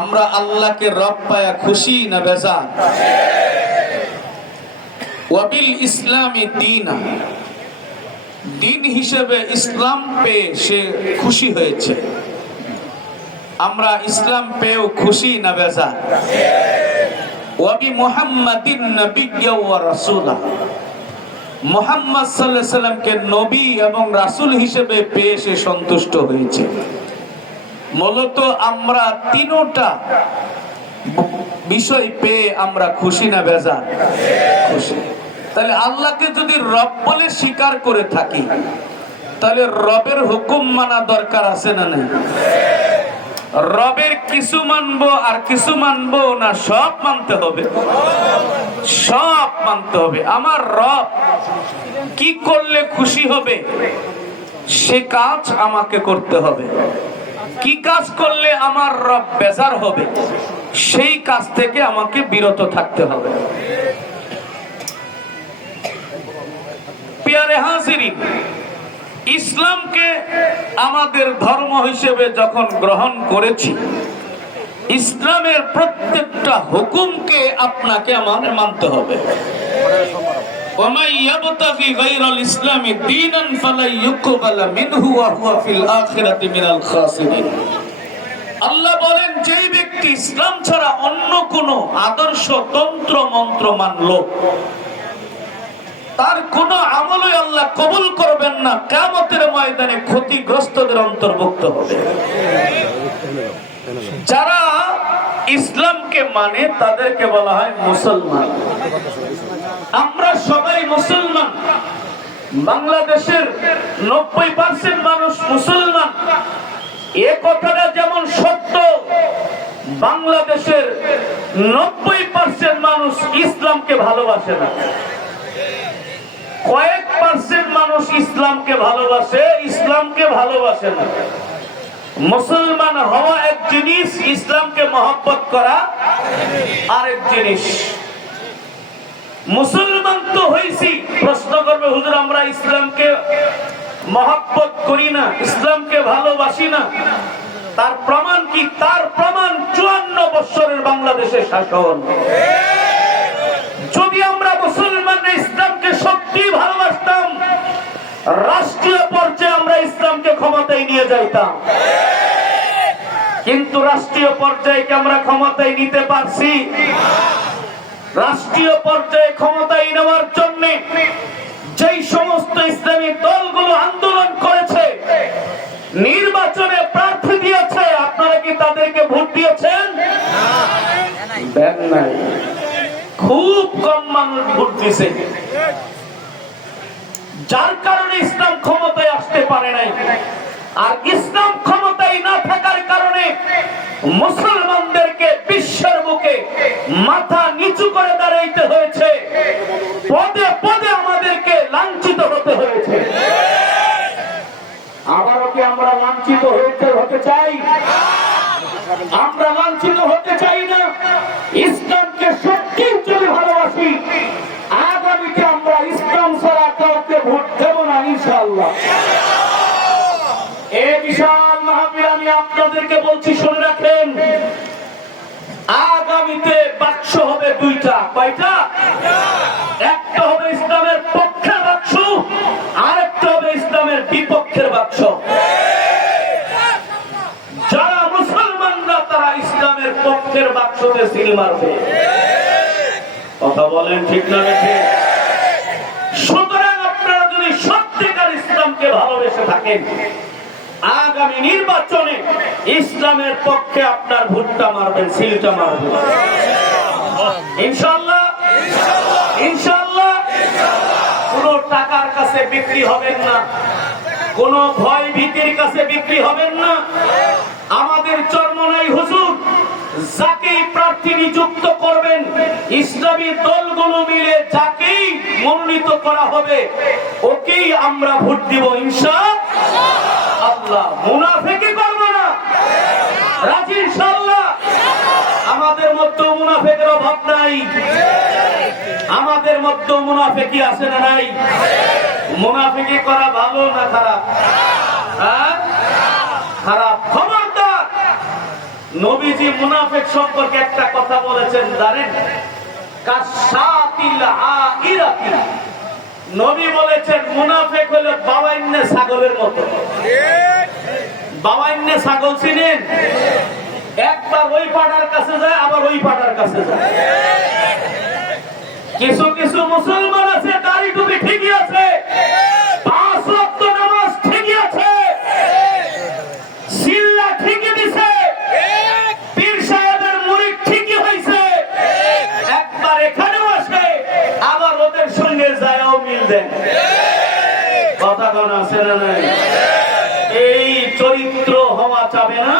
আমরা আল্লাহকে রব পায়া খুশি না বেজার? ওয়াবিল ইসলামি দীনা, দিন হিসেবে ইসলাম পেয়ে সে খুশি হয়েছে। আমরা ইসলাম পেয়েও খুশি না বেজার? ওয়াবি মুহাম্মাদিন নাবিয়্যা ওয়া রাসূলা, মুহাম্মদ সাল্লাল্লাহু আলাইহি সাল্লামকে নবী এবং রাসূল হিসেবে পেয়ে সে সন্তুষ্ট হয়েছে। মূলত আমরা তিনটা বিষয় পেয়ে আমরা খুশি না বেজার? খুশি। তাহলে আল্লাহকে যদি রব বলে স্বীকার করে থাকি, তাহলে রবের হুকুম মানা দরকার আছে না নাই? রবের কিছু মানবো আর কিছু মানবো না, সব মানতে হবে, সব মানতে হবে। আমার রব কি করলে খুশি হবে সে কাজ আমাকে করতে হবে। কি কাজ করলে আমার রব বেজার হবে সেই কাজ থেকে আমাকে বিরত থাকতে হবে। প্রিয় হাজিরিন, ইসলামকে আমাদের ধর্ম হিসেবে যখন গ্রহণ করেছি, ইসলামের প্রত্যেকটা হুকুমকে আপনাকে আমাদের মানতে হবে। وَمَن يَبْتَغِي غَيْرَ الْإِسْلَامِ دِينًا فَلَن يُقْبَلَ مِنْهُ وَهُوَ فِي الْآخِرَةِ مِنَ الْخَاسِرِينَ। আল্লাহ বলেন, যেই ব্যক্তি ইসলাম ছাড়া অন্য কোনো আদর্শ তন্ত্র মন্ত্র মানলো, তার কোন আমলই আল্লাহ কবুল করবেন না, কিয়ামতের ময়দানে ক্ষতিগ্রস্তদের অন্তর্ভুক্ত হবে। যারা ইসলামকে মানে তাদেরকে বলা হয় মুসলমান। আমরা সবাই মুসলমান। বাংলাদেশের 90% মানুষ মুসলমান। এ কথাটা যেমন সত্য, বাংলাদেশের 90% মানুষ ইসলামকে ভালোবাসে না। কয়েক পার্সেন্ট মানুষ ইসলামকে ভালোবাসে, ইসলামকে ভালোবাসে না। মুসলমান হওয়া এক জিনিস, ইসলামকে মহব্বত করা আরেক জিনিস। মুসলমান তো হইছি, প্রশ্ন করবে হুজুর আমরা ইসলামকে মহব্বত করি না, ইসলামকে ভালোবাসি না, তার প্রমাণ কি? তার প্রমাণ 54 বছরের বাংলাদেশের শাসন। যদি আমরা মুসলমান ইসলামকে সত্যি ভালোবাসতাম, রাষ্ট্রীয় পর্যায়ে আমরা ইসলামকে ক্ষমতায় নিয়ে যাইতাম। কিন্তু রাষ্ট্রীয় পর্যায়ে কি আমরা ক্ষমতায় নিতে পারছি? রাষ্ট্রীয় পর্যায়ে ক্ষমতায় নেওয়ার জন্য যেই সমস্ত ইসলামী দলগুলো আন্দোলন করেছে, নির্বাচনে প্রার্থী দিয়েছে, আপনারা কি তাদেরকে ভোট দিয়েছেন? দেন নাই। খুব কম মানুষ ভোট দিয়েছে, যার কারণে ইসলাম ক্ষমতায় আসতে পারে নাই। আর ইসলাম ক্ষমতায় না থাকার কারণে মুসলমানদেরকে বিশ্বের বুকে মাথা নিচু করে দাঁড়াইতে হয়েছে, পদে পদে আমাদেরকে লাঞ্ছিত হতে হয়েছে। আবারও কি আমরা লাঞ্ছিত হতে চাই? আমরা লাঞ্ছিত হতে চাই না। ইসলামকে সত্যি যদি ভালোবাসি, আগামীতে আমরা ইসলাম ছাড়া কাউকে ভোট দেব না ইনশাআল্লাহ। এই বিশাল মাহফিল আমি আপনাদেরকে বলছি, শুনে রাখেন, আগামীতে বাক্স হবে দুইটা। কয়টা? একটা হবে ইসলামের পক্ষের বাক্স, আর একটা হবে ইসলামের বিপক্ষের বাক্স। যারা মুসলমানরা তারা ইসলামের পক্ষের বাক্সতে সিল মারবে। কথা বলেন ঠিক না ঠিক? সুতরাং আপনারা যদি সত্যিকার ইসলামকে ভালোবেসে থাকেন, আগামী নির্বাচনে ইসলামের পক্ষে আপনার ভোটটা মারবেন, সিলটা মারবেন ইনশাআল্লাহ। ইনশাআল্লাহ। কোন টাকার কাছে বিক্রি হবেন না, কোন ভয় ভীতির কাছে বিক্রি হবেন না। আমাদের চরমনাই হুজুর যাকেই প্রার্থী নিযুক্ত করবেন, ইসলামী দলগুলো মিলে যাকেই মনোনীত করা হবে ওকেই আমরা ভোট দিব ইনশাআল্লাহ। মুনাফিকি করব না, রাজি ইনশাআল্লাহ। আমাদের মধ্যে মুনাফিকের অভাব নাই। আমাদের মধ্যে মুনাফিকি আছে না নাই? মুনাফিকি করা ভালো না খারাপ? খারাপ। খবরদার নবীজি মুনাফিক সম্পর্কে একটা কথা বলেছেন জানেন? কাশাতিল আইরাতি। নবী বলেছেন মুনাফিক হলো বাওয়াইন্নে ছাগলের মতো। বাওয়াইন্নে ছাগল চিনেন? একবার ওই পাড়ার কাছে যায়, আবার ওই পাড়ার কাছে যায়। কিছু কিছু মুসলমান আছে দাড়ি টুপি ঠিকই আছে, 5 ওয়াক্ত নামাজ ঠিকই আছে, সিল্লা ঠিকই দিছে, পীর সাহেবের মুরিদ ঠিকই হইছে, একবার এখানেও আসে আবার ওদের সঙ্গে যায়ও মিল দেন। কথা কোন আছে না নাই? এই চরিত্র হওয়া যাবে না।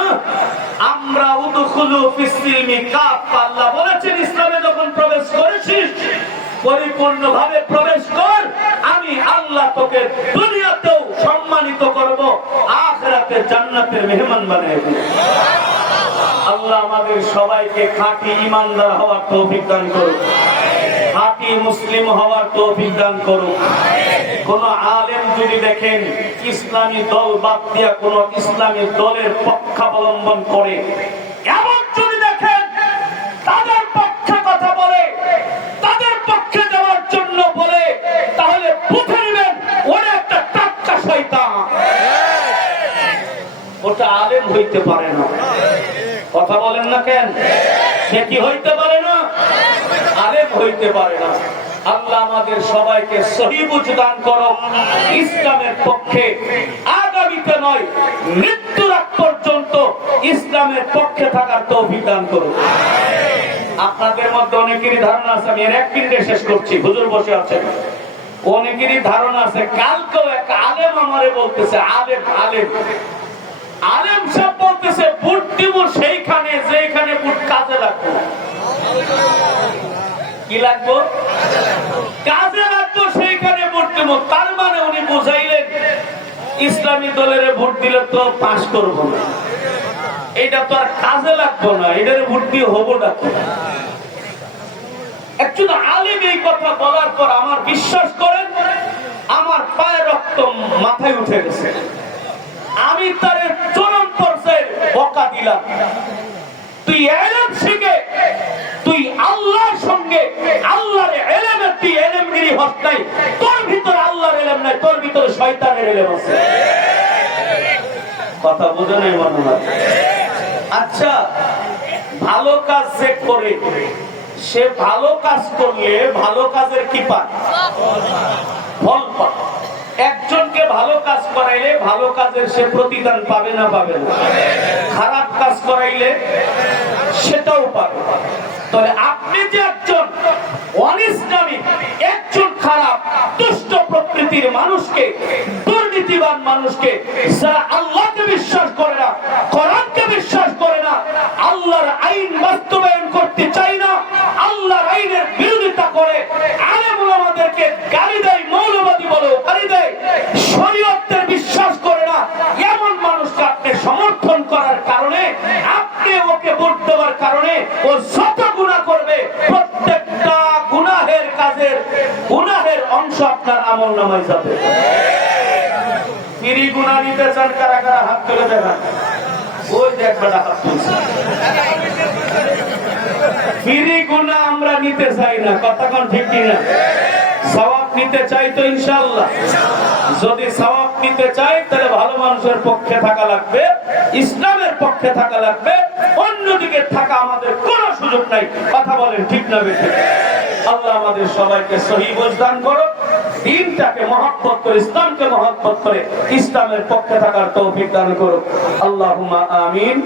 আমরা উদখুলু ফিস-সিলমি কাফা, আল্লাহ বলেছেন ইসলামে যখন প্রবেশ করেছিস পরিপূর্ণভাবে প্রবেশ কর, আমি আল্লাহ তোকে দুনিয়াতেও সম্মানিত করব, আখিরাতে জান্নাতের মেহমান বানিয়ে দেব। আল্লাহ আমাদের সবাইকে খাঁটি ঈমানদার হওয়ার তৌফিক দান করুন, খাঁটি মুসলিম হওয়ার তৌফিক দান করুন। কোন আলেম যদি দেখেন ইসলামী দল বাদ দিয়া কোন ইসলামী দলের পক্ষাবলম্বন করে, এমন যদি দেখেন তাদের পক্ষে কথা বলে, তাদের পক্ষে যাওয়ার জন্য বলে, তাহলে বুঝে নেবেন ওরা একটা টাটকা শয়তান, ওটা আলেম হইতে পারে না। কথা বলেন না কেন? সে কি হইতে পারে না? আলেম হইতে পারে না। আল্লাহ আমাদের সবাইকে সহি বুঝ দান করো, ইসলামের পক্ষে আগামীতে নয় মৃত্যুর আগ পর্যন্ত ইসলামের পক্ষে থাকার তৌফিক দান করো। আপনাদের মধ্যে অনেকেরই ধারণা আছে, আমি এর 1 মিনিটে শেষ করছি, হুজুর বসে আছেন, অনেকেরই ধারণা আছে কালকেও এক আলেম আমারে বলতেছে, আলেম আলেম আলেম সব বলতেছে ভোট দিব সেইখানে যেখানে ভোট কাজে লাগবে। কি লাগবো? কাজে লাগবো, সেইখানে ভোট দিব। তার মানে উনি বুঝাইলেন ইসলামী দলের ভোট দিলে তো পাস করবো না, এটা তো আর কাজে লাগবো না, এটার ভোট দিয়ে হবো না। একজন আলেম এই কথা বলার পর আমার বিশ্বাস করেন আমার পায়ে রক্ত মাথায় উঠে গেছে। আমি তার চরম পর্যায়ে বকা দিলাম, তুই ইলম শিখে তুই আল্লাহর সঙ্গে আল্লাহর ইলমে তুই ইলমগিরি হস নাই, তোর ভিতর আল্লাহর ইলম নাই, তোর ভিতর শয়তানের ইলম আছে। কথা বুঝে নাই মনে হয়? আচ্ছা, ভালো কাজ যে করে সে ভালো কাজ করলে ভালো কাজের কি পায়? ফল পায়। একজনকে ভালো কাজ করাইলে ভালো কাজের সে প্রতিদান পাবে না পাবে না? খারাপ কাজ করাইলে সেটাও পাবে। তাহলে আপনি যে একজন অনিসলামিক, একজন খারাপ দুষ্ট প্রকৃতির মানুষকে, দুর্নীতিবান মানুষকে, যারা আল্লাহকে বিশ্বাস করে না, কোরআনকে বিশ্বাস করে না, আল্লাহর আইন বাস্তবায়ন করতে চায় না, আল্লাহর আইনের বিরোধিতা করে, আলেম ওলামাদেরকে গালি দেয়, মৌলবাদী বলে গালি দেয়, শরীয়তের বিশ্বাস করে না, এমন মানুষকে আপনি সমর্থন করার কারণে, আপনি ওকে ভোট দেওয়ার কারণে ও যত গুনাহ করবে প্রত্যেকটা গুনাহের কাজের গুনাহের অংশ আপনার আমলনামায় যাবে। ফ্রি গুনাহ নিতে চান কারা কারা হাত তুলে দেখান? ওই দেখ বেটা হাত তুলছে। ফ্রি গুনাহ আমরা নিতে চাই না, কথা কোন ঠিক কিনা? সওয়াব নিতে চাই তো ইনশাআল্লাহ। যদি সওয়াব নিতে চাই তাহলে ভালো মানুষের পক্ষে থাকা লাগবে, ইসলামের পক্ষে থাকা লাগবে, অন্যদিকে থাকা আমাদের কোনো সুযোগ নাই। কথা বলেন ঠিক না বেঠিক? আল্লাহ আমাদের সবাইকে সহি বুঝ দান করো, দ্বীনটাকে মহব্বত করে, ইসলামকে মহব্বত করে ইসলামের পক্ষে থাকার তৌফিক দান করো। আল্লাহুম্মা আমিন।